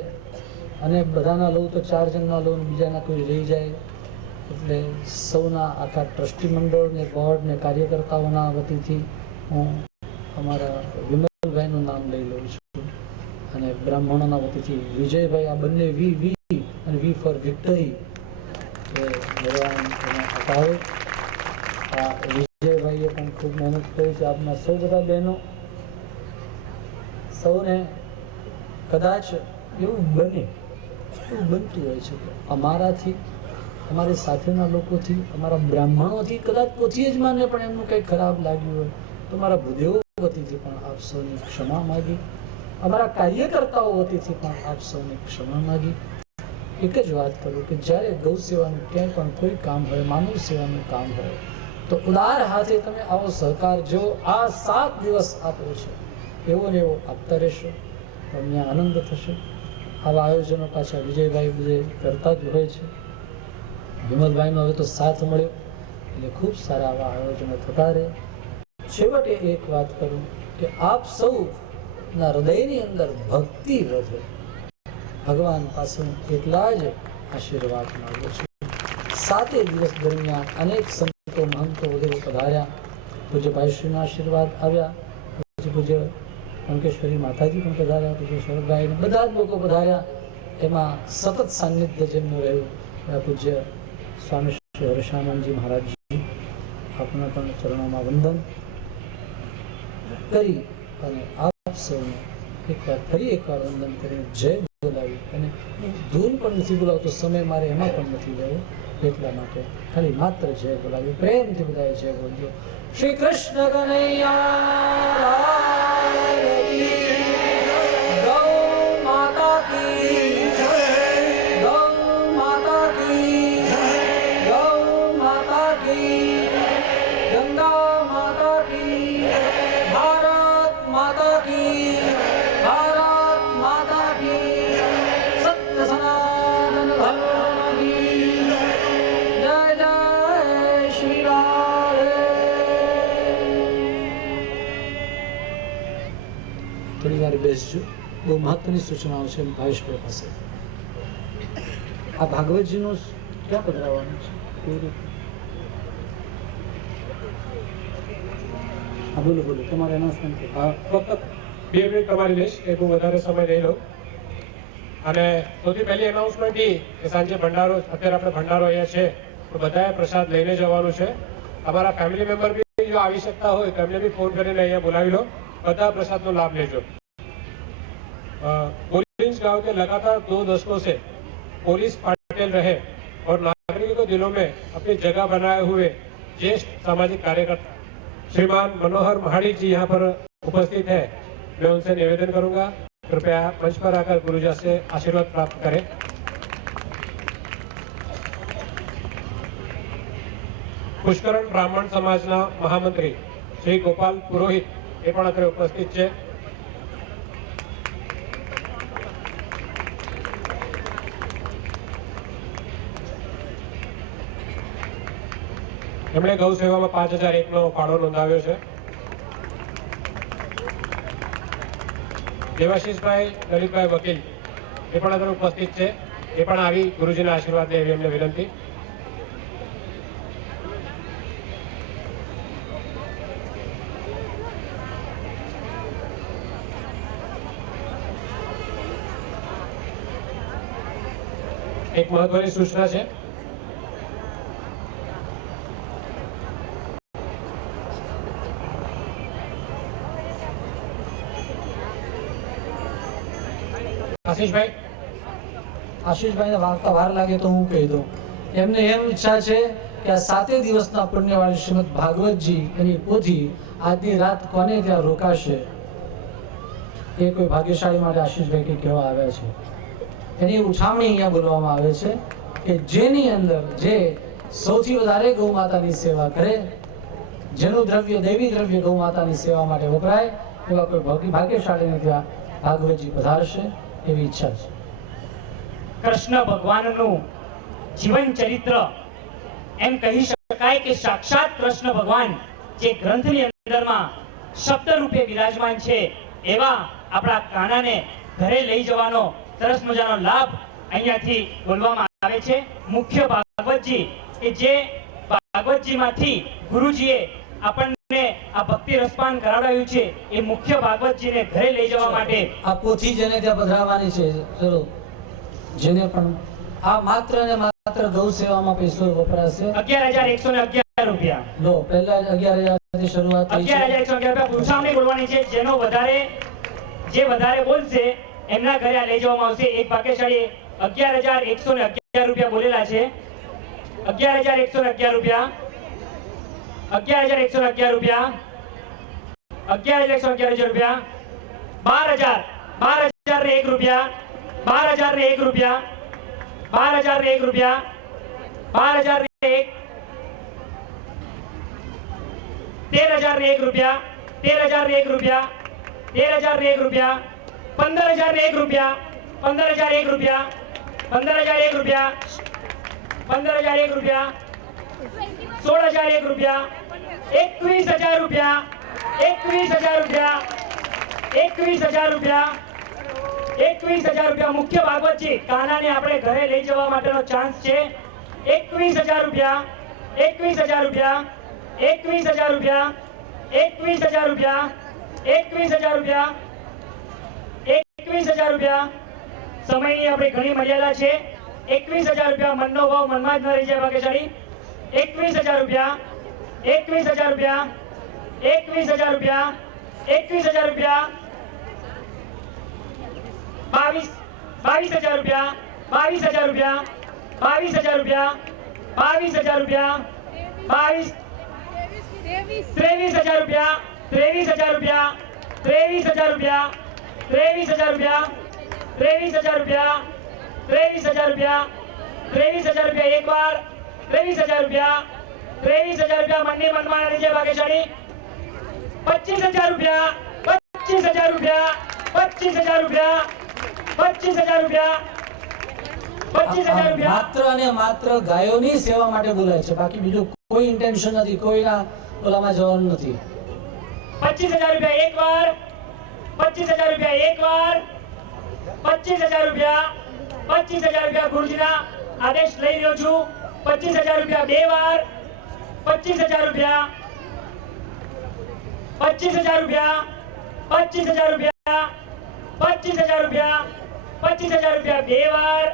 અને બધાના લઉં તો 4 જણના લઉં, બીજાના કોઈ રહી જાય એટલે સૌના આખા ટ્રસ્ટી મંડળ ને બોર્ડ ને કાર્યકર્તાઓના વતીથી હું અમારા વિમલભાઈનું નામ લઈ લઉં છું, અને બ્રાહ્મણોના વતીથી વિજયભાઈ, આ બંને વી અને વી ફોર વિક્ટરી એ ભગવાન એને અપાવે. આ વિજયભાઈએ પણ ખૂબ મહેનત કરી છે. આપના સૌ બધા બહેનો સૌને કદાચ એવું બનતું હોય છે કે અમારાથી, અમારી સાથેના લોકોથી, અમારા બ્રાહ્મણોથી કદાચ પોથી યજમાનને પણ એમનું કંઈ ખરાબ લાગ્યું હોય તો મારા ભૂદેવો વતીથી પણ આપ સૌની ક્ષમા માગી, અમારા કાર્યકર્તાઓ વતીથી પણ આપ સૌની ક્ષમા માગી. એક જ વાત કરું કે જ્યારે ગૌ સેવાનું ક્યાંય પણ કોઈ કામ હોય, માનવ સેવાનું કામ હોય તો ઉદાર હાથે તમે આવો સહકાર જેવો આ 7 દિવસ આપ્યો છે એવો ને એવો આપતા રહેશો, તમને આનંદ થશે. આવા આયોજનો પાછા વિજયભાઈ બધે કરતા જ હોય છે. વિમલભાઈનો હવે તો સાથ મળ્યો એટલે ખૂબ સારા આવા આયોજનો થતા રહે. છેવટે એક વાત કરું કે આપ સૌના હૃદયની અંદર ભક્તિ વધે, ભગવાન પાસે એટલા જ આશીર્વાદ માંગુ છું. 7 દિવસ દરમિયાન અનેક સંતો મહંતો વગેરે પધાર્યા, પૂજ્ય ભાઈશ્રીના આશીર્વાદ આવ્યા, પછી પૂજ્ય અંકેશ્વરી માતાજી પણ પધાર્યા, પૂજ્ય શરદભાઈ, બધા જ લોકો પધાર્યા. એમાં સતત સાનિધ્ય જેમનું રહ્યું પૂજ્ય સ્વામી શ્રી હર્ષાનંદજી મહારાજજી, આપના પણ ચરણોમાં વંદન કરી અને આપ સૌને ફરી એકવાર વંદન કરીને જય બોલાવી. અને ધૂન પણ નથી બોલાવતો, સમય મારે એમાં પણ નથી લેવો, એટલા માટે ખાલી માત્ર જય બોલાવી. પ્રેમથી બધાએ જય બોલજો. શ્રી કૃષ્ણ કનૈયા થોડી વાર બેસજો. બહુ મહત્વની સૂચનાઓ છે ભાવેશભાઈ પાસે. આ ભાગવતજીનું ક્યાં પધરાવવાનું છે, કેવી રીતે? હા બોલો બોલો, તમારે એનાઉન્સમેન્ટ. હા, ફક્ત 2 મિનિટ તમારી લઈશ, એ બહુ વધારે સમય નહીં લઉં. અને સૌથી પહેલી એનાઉન્સમેન્ટ એ કે સાંજે ભંડારો, અત્યારે આપણે ભંડારો અહીંયા છે તો બધાએ પ્રસાદ લઈને જવાનું છે. તમારા ફેમિલી મેમ્બર બી જો આવી શકતા હોય તો એમને બી ફોન કરીને અહીંયા બોલાવી લો. બધા પ્રસાદનો लाभ लेजो. पुलिस गांव के लगातार 2 दशकों से पुलिस पाटिल रहे और नागरिकों के दिलों में अपनी जगह बनाए हुए ज्येष्ठ सामाजिक कार्यकर्ता श्रीमान मनोहर महाड़ी जी यहाँ पर उपस्थित है. मैं उनसे निवेदन करूंगा कृपया मंच पर आकर गुरुजी से आशीर्वाद प्राप्त करें. पुष्करण ब्राह्मण समाजना महामंत्री श्री गोपाल पुरोहित એ પણ અત્યારે ઉપસ્થિત છે. એમણે ગૌ સેવામાં 5001નો ફાળો નોંધાવ્યો છે. દેવાશીષભાઈ લલિતભાઈ વકીલ એ પણ અત્યારે ઉપસ્થિત છે. એ પણ આવી ગુરુજીના આશીર્વાદ લે એવી એમને વિનંતી. એક મહત્વની સૂચના છે. આશીષભાઈને વાર્તા વાર લાગે તો હું કહી દઉં. એમને એમ ઈચ્છા છે કે આ 7 દિવસના પુણ્યવાળી શ્રીમદ ભાગવતજી એની પોથી આજની રાત કોને ત્યાં રોકાશે એ કોઈ ભાગ્યશાળી માટે આશીષભાઈ કંઈ કહેવા આવ્યા છે. એની ઉછામણી અહીંયા બોલવામાં આવે છે કે જેની અંદર જે સૌથી વધારે ગૌ માતાની સેવા કરે, જેનું દ્રવ્ય દૈવી દ્રવ્ય ગૌ માતાની સેવા માટે વપરાય એવા કોઈ ભાગ્યશાળીને ત્યાં ભાગવતજી પધારશે એવી ઈચ્છા છે. કૃષ્ણ ભગવાનનું જીવન ચરિત્ર એમ કહી શકાય કે સાક્ષાત કૃષ્ણ ભગવાન જે ગ્રંથની અંદરમાં શબ્દ રૂપે બિરાજમાન છે એવા આપણા કાનાને ઘરે લઈ જવાનો સરસ મજાનો લાભ અહીંયાથી બોલવામાં આવે છે. મુખ્ય ભાગવતજી કે જે ભાગવતજીમાંથી ગુરુજીએ આપણને આ ભક્તિ રસપાન કરાવડાવ્યું છે એ મુખ્ય ભાગવતજીને ઘરે લઈ જવા માટે આ પોથી જેને ત્યાં પધરાવવાની છે, ચલો જેને પણ આ માત્ર ને માત્ર ગૌ સેવામાં પૈસો વપરાશે 11,111 રૂપિયા. લો પહેલા 11,000 થી શરૂઆત થઈ છે. 11,111 રૂપિયા પૂછામણી બોલવાની છે. જેનો વધારે બોલશે એમના ઘરે આ લઈ જવામાં આવશે. એક ભાગ્યશાળી 11,111 રૂપિયા બોલેલા છે. 11,111 રૂપિયા, 11,111 રૂપિયા, 11,111 રૂપિયા, 12,001 રૂપિયા, 12,001 રૂપિયા, 12,001 રૂપિયા, 12,001, 13,001 રૂપિયા, 13,001 રૂપિયા, 13,001 રૂપિયા, 15,001 રૂપિયા, 15,001 રૂપિયા, 15,001 રૂપિયા, 15,001 રૂપિયા, 16,001 રૂપિયા, 21,000 રૂપિયા, 21,000 રૂપિયા, 21,000 રૂપિયા, 21,000 રૂપિયા. મુખ્ય ભાગવતજી કાનાને આપણે ઘરે લઈ જવા માટેનો ચાન્સ છે. 21,000 રૂપિયા, 21,000 રૂપિયા, 21,000 રૂપિયા, 21,000 રૂપિયા, 21,000 રૂપિયા, 21,000 રૂપિયા. સમયની આપણી ઘણી મર્યાદા છે. 21,000 રૂપિયા. મનનો ભાવ મનમાં જ ન રહી જાય ભાગ્યશાળી. 21,000 રૂપિયા, 21,000 રૂપિયા, 21,000 રૂપિયા, 21,000 રૂપિયા, 22,000 રૂપિયા, 22,000 રૂપિયા, 22,000 રૂપિયા, 22,000 રૂપિયા, 23,000 રૂપિયા, 23,000 રૂપિયા, 23,000 રૂપિયા, 23,000 રૂપિયા, 23,000 રૂપિયા, 23,000 રૂપિયા, 23,000 રૂપિયા. એક વાર 23,000 રૂપિયા, 23,000 રૂપિયા. મનની મનમાં રહી જાય ભાગ્યશાળી. 25,000 રૂપિયા, 25,000 રૂપિયા, 25,000 રૂપિયા, 25,000 રૂપિયા, 25,000 રૂપિયા. માત્ર અને માત્ર ગાયોની સેવા માટે બોલાય છે, બાકી બીજું કોઈ ઇન્ટેન્શન નથી, કોઈના ઓલામાં જવાનું નથી. 25,000 રૂપિયા. એક વાર 25,000 રૂપિયા એકવાર, 25,000 રૂપિયા, 25,000 રૂપિયા ગુરુજીના આદેશ લઈ રહ્યો છું. 25,000 રૂપિયા બે વાર, 25,000 રૂપિયા, 25,000 રૂપિયા, 25,000 રૂપિયા, 25,000 રૂપિયા, 25,000 રૂપિયા બે વાર.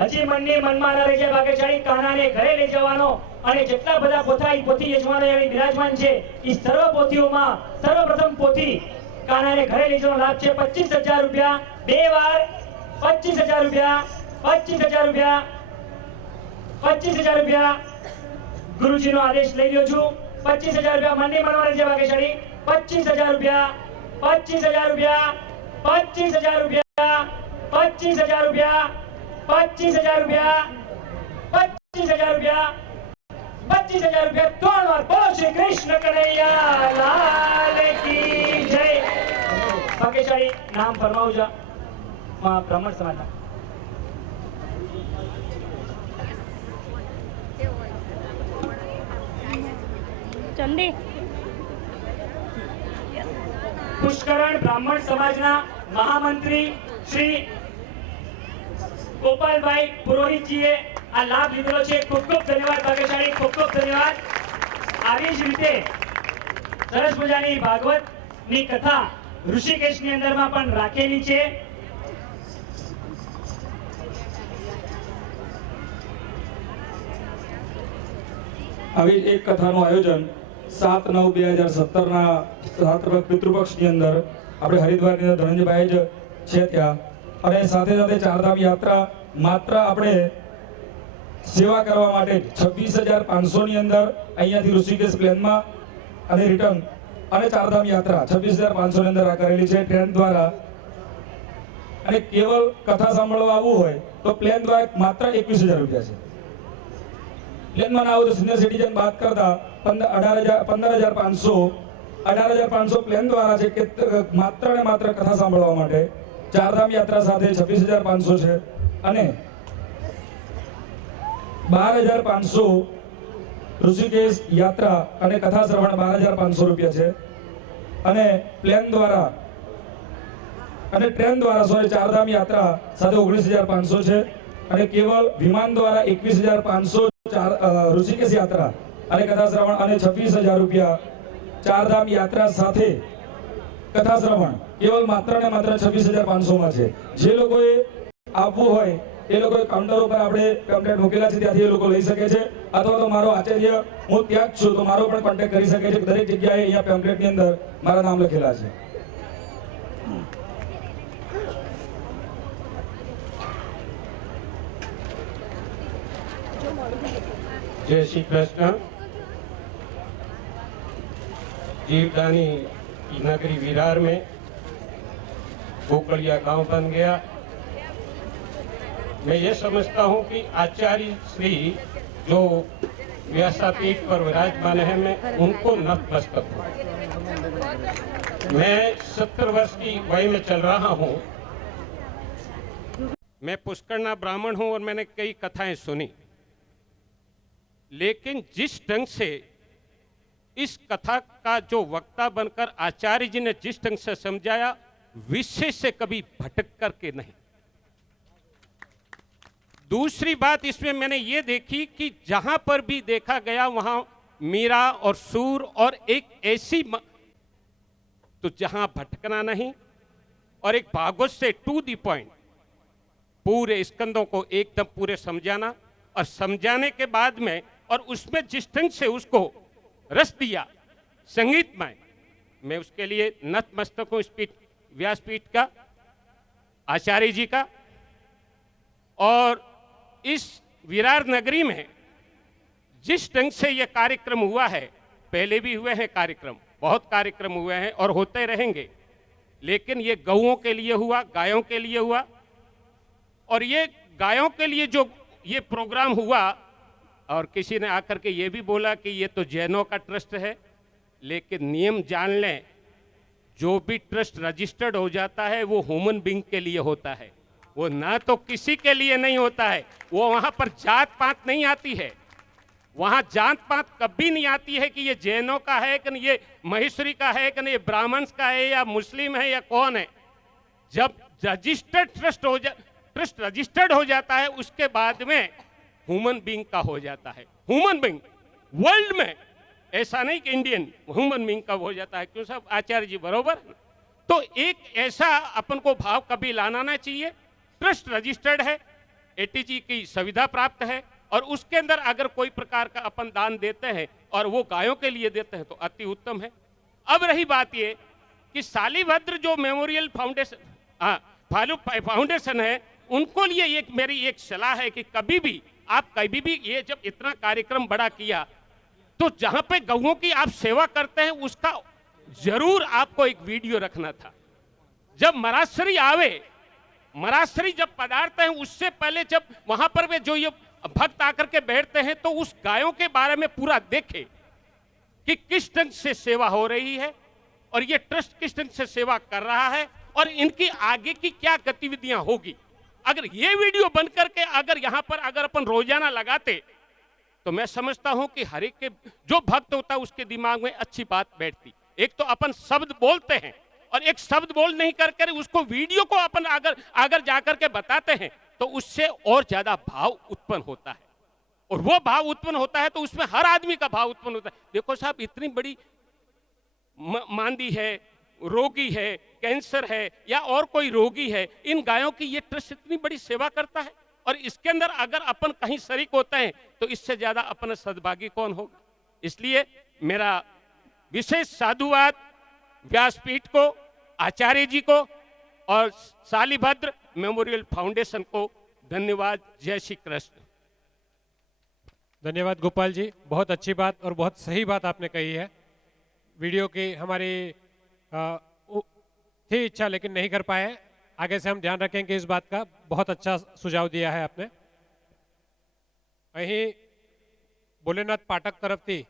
હજી મનની મનમાં ન રહી જાય ભાગ્યશાળી કાનાને ઘરે લઈ જવાનો અને જેટલા બધા પોથા પોથી યજમાનો અહીં બિરાજમાન છે એ સર્વ પોથીઓમાં સર્વપ્રથમ પોથી કાનાને ઘરે લઈ જવાનો લાભ છે. 25,000 રૂપિયા બે વાર, 25,000 રૂપિયા, 25,000 રૂપિયા, 25,000 રૂપિયા ગુરુજીનો આદેશ લઈ રહ્યો છું. 25,000 રૂપિયા મનની મનમાં રહી જાય ભાગ્યશાળી. 25,000 રૂપિયા, 25,000 રૂપિયા, 25,000 રૂપિયા, 25,000 રૂપિયા, 25,000 રૂપિયા, 25,000 રૂપિયા, 25,000 રૂપિયા ત્રણ વાર. બોલો શ્રી કૃષ્ણ કનૈયા લાલ કી જય. ભાગ્યશાળી નામ ફરમાવજો બ્રાહ્મણ સમાજના. ચંદી પુષ્કરણ બ્રાહ્મણ સમાજના મહામંત્રી શ્રી ગોપાલભાઈ પુરોહિતજીએ આ લાભ લીધેલો છે. ખૂબ ખૂબ ધન્યવાદ ભાગ્યશાળી, ખૂબ ખૂબ ધન્યવાદ. આવી જ રીતે સરસ મજાની ભાગવતની કથા ઋષિકેશની અંદરમાં પણ રાખેલી છે. આવી એક કથાનું આયોજન 7/9/2017ના પિતૃપક્ષની અંદર આપણે હરિદ્વારની અંદર ધનંજયભાઈ જ છે ત્યાં, અને સાથે સાથે ચારધામ યાત્રા માત્ર આપણે સેવા કરવા માટે 26,500 ની અંદર અહીંયાથી ઋષિકેશ પ્લેનમાં અને રિટર્ન અને ચારધામ યાત્રા 26,500 ની અંદર આ કરેલી છે ટ્રેન દ્વારા. અને કેવલ કથા સાંભળવા આવવું હોય તો પ્લેન દ્વારા માત્ર 21,000 રૂપિયા છે. પ્લેનમાં ના આવું તો સિનિયર સિટીઝન બાદ કરતા 18,500 પ્લેન દ્વારા છે કે માત્ર ને માત્ર કથા સાંભળવા માટે. ચારધામ યાત્રા સાથે 26,500 છે અને 12,500 ઋષિકેશ યાત્રા અને કથા શ્રવણ 12,500 રૂપિયા છે. અને પ્લેન દ્વારા અને ટ્રેન દ્વારા ચારધામ યાત્રા સાથે 19,500 છે. અને કેવલ વિમાન દ્વારા 21,500 ઋષિકેશ યાત્રા અને કથા શ્રવણ અને 26,000 રૂપિયા ચારધામ યાત્રા સાથે કથા શ્રવણ કેવલ માત્ર ને માત્ર 26,500 માં છે. જે લોકોએ આપવું હોય એ લોકોએ કાઉન્ટર ઉપર આપણે પેમ્પલેટ મૂકેલા છે, ત્યાંથી એ લોકો લઈ શકે છે. અથવા તો મારો આચાર્ય હું ત્યાં જ છું તો મારો પણ કોન્ટેક્ટ કરી શકે છે. દરેક જગ્યાએ અહીંયા પેમ્પલેટની અંદર મારા નામ લખેલા છે. जय श्री कृष्ण। जीवदानी की नगरी विरार में गोकड़िया गांव बन गया। मैं ये समझता हूँ कि आचार्य श्री जो व्यासपीठ पर विराजमान है मैं उनको नतमस्तक हूँ। मैं 70 वर्ष की वय में चल रहा हूँ। मैं पुष्करना ब्राह्मण हूँ और मैंने कई कथाएं सुनी, लेकिन जिस ढंग से इस कथा का जो वक्ता बनकर आचार्य जी ने जिस ढंग से समझाया, विषय से कभी भटक करके नहीं। दूसरी बात इसमें मैंने ये देखी कि जहां पर भी देखा गया वहां मीरा और सूर और एक ऐसी तो जहां भटकना नहीं और एक भागवत से टू द पॉइंट पूरे स्कंदों को एकदम पूरे समझाना और समझाने के बाद में और उसमें जिस ढंग से उसको रस दिया संगीतमय, मैं उसके लिए नतमस्तक हूं। इस व्यासपीठ का, आचार्य जी का। और इस विरार नगरी में जिस ढंग से यह कार्यक्रम हुआ है, पहले भी हुए हैं कार्यक्रम, बहुत कार्यक्रम हुए हैं और होते रहेंगे, लेकिन ये गौओं के लिए हुआ, गायों के लिए हुआ। और ये गायों के लिए जो ये प्रोग्राम हुआ, और किसी ने आकर के ये भी बोला कि ये तो जैनों का ट्रस्ट है, लेकिन नियम जान लें, जो भी ट्रस्ट रजिस्टर्ड हो जाता है वो ह्यूमन बीइंग के लिए होता है, वो ना तो किसी के लिए नहीं होता है। वो वहाँ पर जात पात नहीं आती है, वहां जात पात कभी नहीं आती है कि ये जैनों का है कि नहीं, ये महेश्वरी का है कि नहीं, ये ब्राह्मण्स का है या मुस्लिम है या कौन है। जब रजिस्टर्ड ट्रस्ट रजिस्टर्ड हो जाता है उसके बाद में ह्यूमन बीइंग का हो जाता है। ह्यूमन बीइंग वर्ल्ड में, ऐसा नहीं कि इंडियन, ह्यूमन बीइंग का हो जाता है। क्यों साहब आचार्य जी बरोबर। तो एक ऐसा अपन को भाव कभी लाना ना चाहिए। ट्रस्ट रजिस्टर्ड है, एटीजी की सुविधा प्राप्त है, और उसके अंदर अगर कोई प्रकार का अपन दान देते हैं और वो गायों के लिए देते हैं तो अति उत्तम है। अब रही बात ये कि शालिभद्र जो मेमोरियल फाउंडेशन है, उनको लिए एक मेरी एक सलाह है कि कभी भी ये जब इतना कार्यक्रम बड़ा किया तो जहां पे गऊओं की आप सेवा करते हैं उसका जरूर आपको एक वीडियो रखना था। जब मरासरी आवे, मरासरी जब पधारते हैं उससे पहले जब वहां पर वे जो ये भक्त आकर के बैठते हैं तो उस गायों के बारे में पूरा देखे कि किस ढंग से सेवा हो रही है और ये ट्रस्ट किस ढंग से सेवा कर रहा है और इनकी आगे की क्या गतिविधियां होगी। अगर ये वीडियो बन करके अगर यहां पर अगर अपन रोजाना लगाते तो मैं समझता हूं कि हर एक के जो भक्त होता है उसके दिमाग में अच्छी बात बैठती। एक तो अपन शब्द बोलते हैं और एक शब्द बोल नहीं करके उसको वीडियो को अपन अगर जाकर के बताते हैं तो उससे और ज्यादा भाव उत्पन्न होता है, और वो भाव उत्पन्न होता है तो उसमें हर आदमी का भाव उत्पन्न होता है। देखो साहब, इतनी बड़ी मांदी है, रोगी है, कैंसर है या और कोई रोगी है, इन गायों की ये ट्रस्ट इतनी बड़ी सेवा करता है और इसके अंदर अगर अपन कहीं शरीक होते हैं तो इससे ज्यादा अपन सद्भागी कौन होगा। इसलिए मेरा विशेष साधुवाद व्यासपीठ को, आचार्य जी को और शालिभद्र मेमोरियल फाउंडेशन को धन्यवाद। जय श्री कृष्ण। धन्यवाद गोपाल जी, बहुत अच्छी बात और बहुत सही बात आपने कही है। वीडियो की हमारी थी इच्छा लेकिन नहीं कर पाए। आगे से हम ध्यान रखेंगे इस बात का। बहुत अच्छा सुझाव दिया है आपने। અહીં ભોલેનાથ પાટક તરફથી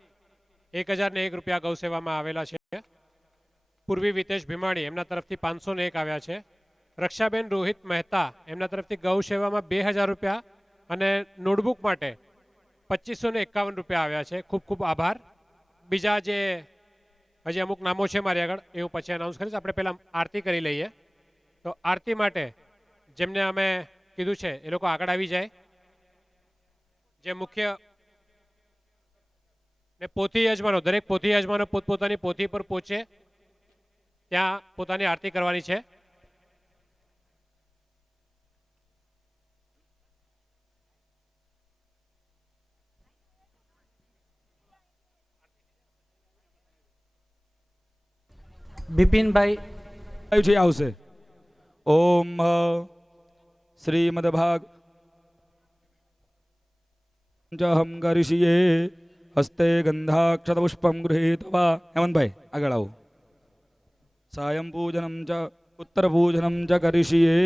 1001 રૂપિયા ગૌસેવામાં આવેલા છે। પૂર્વી વિતેશ ભીમાણી એમના તરફથી 501 આવ્યા છે। રક્ષાબેન રોહિત મહેતા એમના તરફથી ગૌસેવામાં 2000 રૂપિયા અને નોટબુક માટે 2551 રૂપિયા આવ્યા છે। ખૂબ ખૂબ આભાર। બીજા જે હજી અમુક નામો છે મારી આગળ એ હું પછી અનાઉન્સ કરીશ। આપણે પહેલાં આરતી કરી લઈએ। તો આરતી માટે જેમને અમે કીધું છે એ લોકો આગળ આવી જાય। જે મુખ્ય ને પોથી યજમાનો, દરેક પોથી યજમાનો પોતપોતાની પોથી પર પહોંચે ત્યાં પોતાની આરતી કરવાની છે। બિપિન ભાઈ છે આવશે। ઓમ શ્રીમદભાગ હમ કરીશીએ હસ્તે ગંધાક્ષત પુષ્પમ ગૃહીત્વા। હેમંત ભાઈ આગળ આવો। સાયં પૂજનમ ચ ઉત્તર પૂજનમ ચ કરીશીએ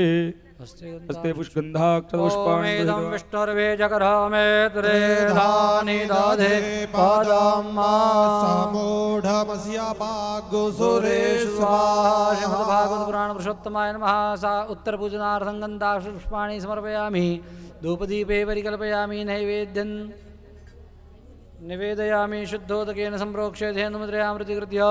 હસ્તે પુષ્પગંધાક્ષત પુષ્પાણિ ઓમેદં વિષ્ણુર્વેજકરામે ત્રેધાનિ દધે પદમ્મા समूढमस्यापागुसुरेश्वाहा। श्रीमद्भागवत पुराण पुरुषोत्तमाय नमः। सा उत्तर पूजनार्थं गन्धाक्ष पुष्पाणि समर्पयामि। धूपदीपे परिकल्पयामि। नैवेद्यं निवेदयामि। शुद्धोदकेन सम्प्रोक्ष्य धेनुमुद्रयामृतिकृत्य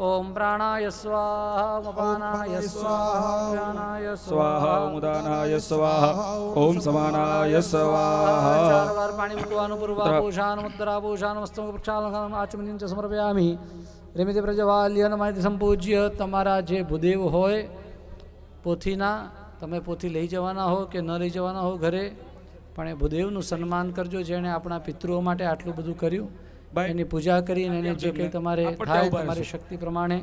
ओम प्राणाय स्वाहा, अपानाय स्वाहा, व्यानाय स्वाहा, मुदानाय स्वाहा, ओम समानाय स्वाहा। चार बार पाणी मुकवानु पूर्वाभूषाणम् उत्तराभूषाणम् स्तमप्रक्षालनम् आचमनीं च समर्पयामि। रेमिते प्रजवाल्य नमायति संपूज्य। તમારા જે ભૂદેવ હોય પોથીના, તમે પોથી લઈ જવાના હો કે ન લઈ જવાના હો ઘરે, પણ એ ભૂદેવનું સન્માન કરજો જેણે આપણા પિતૃઓ માટે આટલું બધું કર્યું। એની પૂજા કરીને એને જે કંઈ તમારે થાય તમારી શક્તિ પ્રમાણે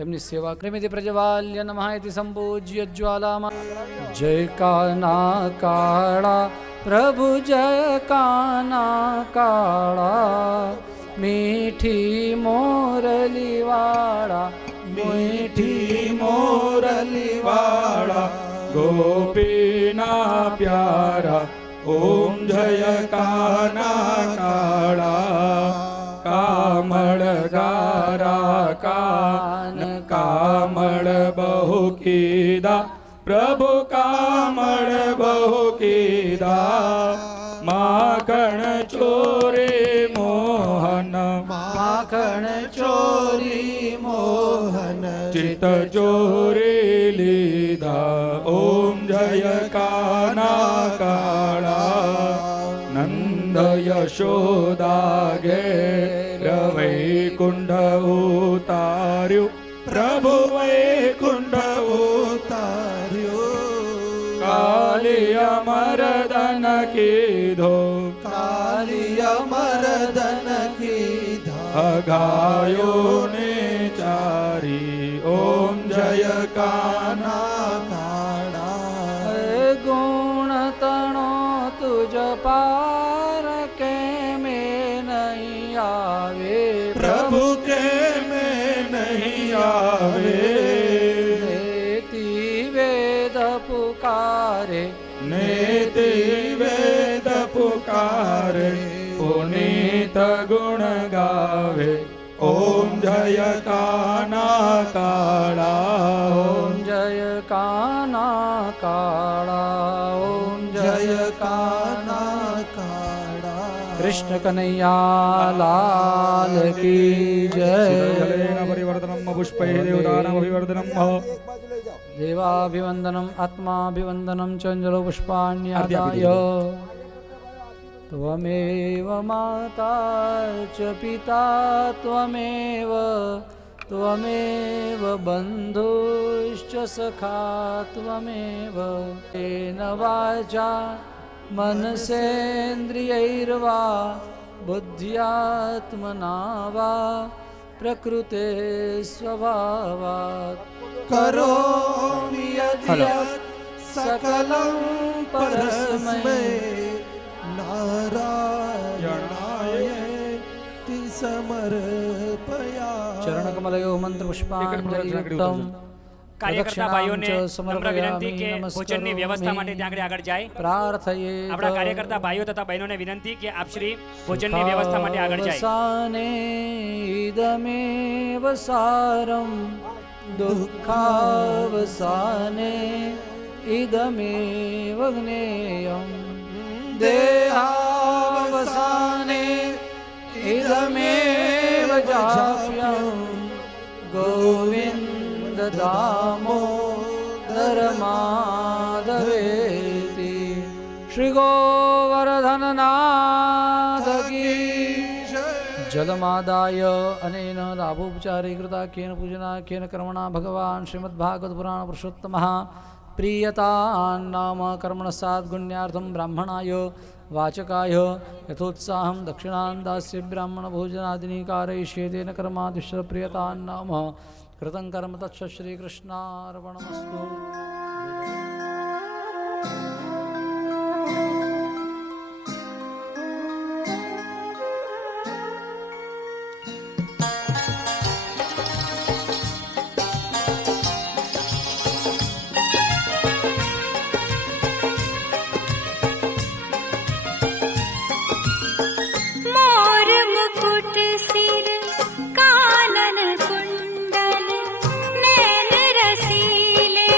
એમની સેવા પ્રેમિતિ પ્રજવાલ્ય નમઃ ઇતિ સંપૂજ્ય જ્વાલામાં। જય કાના કાળા પ્રભુ જય કાના કાળા, મીઠી મોરલી વાળા, મીઠી મોરલી વાળા, ગોપીના પ્યારા, ઓમ જય કાના કાળા। કામળ ગારા કાન કામળ બહુ કીધા, પ્રભુ કામળ બહુ કીધા। મા માખણ ચોરી મોહન માખણ ચોરી મોહન ચિત્ત ચોરી લીધા ઓમ જય કાના કાળા નંદ યશોદા ઘેર વૈકુંઠ ઉતાર્યું પ્રભુ વૈકુંઠ ઉતાર્યો કાલિય મરદન કીધો કાલિય મરદન કીધા ગાયો ને ચારી ઓમ જય કાના કાળા ગુણ તણો તુજ પાર કે મેં નહીં આવે પ્રભુ કે મેં નહીં આવે નેતિ વેદ પુકારે નેતિ વેદ પુકારે પુનીત ગુણ ગાવે ઓમ જય કાના કાળા ઓમ જય કાના કાળા ઓમ જય કાના કાળા કૃષ્ણ કનૈયા લાલ કી જય જલેન પરિવર્તનમ પુષ્પૈ દેવતાનામ અભિવર્ધનમ દેવાભિવંદનમ આત્માભિવંદનમ ચંજલો પુષ્પાણ્યાદાય ત્વમેવ માતા ચ પિતા ત્વમેવ બંધુશ્ચ સખા ત્વમેવ તેન વાચા મનસેન્દ્રિયૈર્વા બુદ્ધ્યાત્મના વા પ્રકૃતે સ્વભાવાत् કરોમિ હલો. યદ્યત સકલં પરસ્મૈ નારાયણાય તિ સમર્પયા ચરણકમલયો મંત્ર પુષ્પાંજલિયુક્તમ કાર્યકર્તા ભાઈઓને નમ્ર વિનંતી કે ભોજનની વ્યવસ્થા માટે ત્યાં આગળ જાય. પ્રાર્થયે આપણા કાર્યકર્તા ભાઈઓ તથા બહેનોને વિનંતી કે આપ શ્રી ભોજનની વ્યવસ્થા માટે આગળ જાય. સાને ઇદમેવ સારમ દુઃખાવસાને ઇદમેવ જ્ઞેયમ દેહાવસાને ઇદમેવ જાપ્યમ ગોવિંદ દામોદર માધવેતિ શ્રી ગોવર્ધનનાથ કી જલમાદાય અનેન લાભોપચારે કૃતા કેન પૂજના કેન કર્મણા ભગવાન શ્રીમદ્ભાગવત પુરાણ પુરુષોત્તમઃ પ્રિયતાન નામ કર્મણ સાદ્ગુણ્યાર્થમ બ્રાહ્મણાય વાચકાય યથોત્સાહમ દક્ષિણાન દાસ્ય બ્રાહ્મણ ભોજનાદિની કારયિષ્યે તેન કર્માદિશ્ય પ્રિયતાન નામ કૃतं કર્મ તત્સ શ્રીકૃષ્ણાર્પણમસ્તુ. मोर मुकुट सिर कानन कुंडल नैन रसीले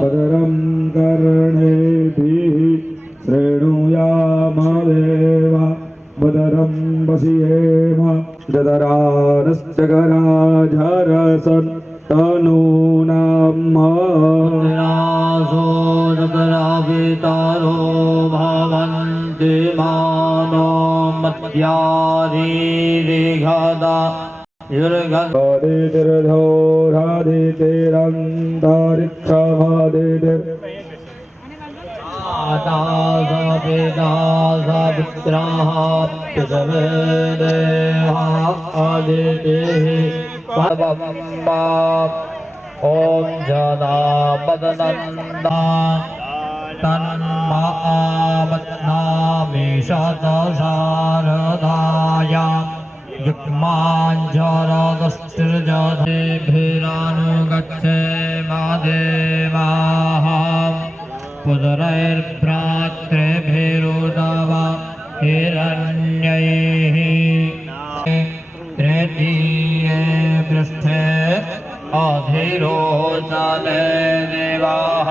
भद्रं कर्णेभिः शृणुयाम देवा भद्रं पश्येम ददरानश्चकराझरसन् तनूनां सोदकरावितारो भवन्ति मानो मत्यारीरिघदा युर्गन्धोरादितिरन्तरिक्षभादितिर् आदासपिदासपुत्राः पितवे देवाः आदितिः पवम्बा ॐ जनापदनन्दा तन्मामत्नामि शतशारदाया युग्माञ्जरदस्तिर्जधेभिरानुगच्छेम देवाः पुदरैर्भ्रातृभिरुदव हिरण्यैः तृतीये पृष्ठे अधिरोचने देवाः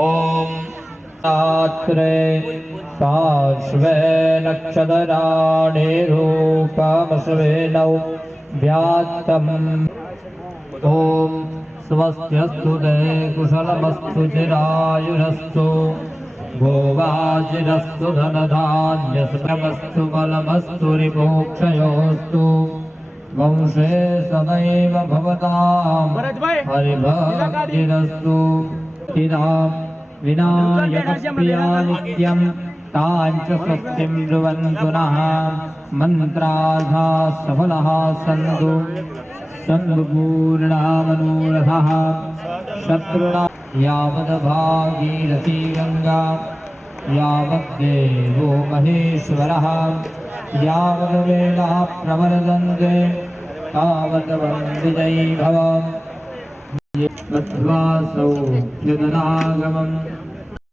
ॐ रात्रे पार्श्वे नक्षत्राणि रूपमश्विनौ व्यात्तम् ॐ स्वस्त्यस्तु ते कुशलमस्तु चिरायुरस्तु गोवाचिरस्तु धनधान्यसुखमस्तु बलमस्तु रिमोक्षयोस्तु वंशे सदैव भवतां हरिभक्तिरस्तु विनायकप्रिया नित्यं ताञ्च स्वस्तिं ब्रुवन्तु नः मन्त्रार्था सफलः सन्तु सङ्गपूर्णामनोरथः शत्रुणा यावद्भागीरथी गङ्गा यावद्देवो महेश्वरः यावद्वेदाः प्रवर्तन्ते तावत् विजयी भव मध्वासौ यदनागमम्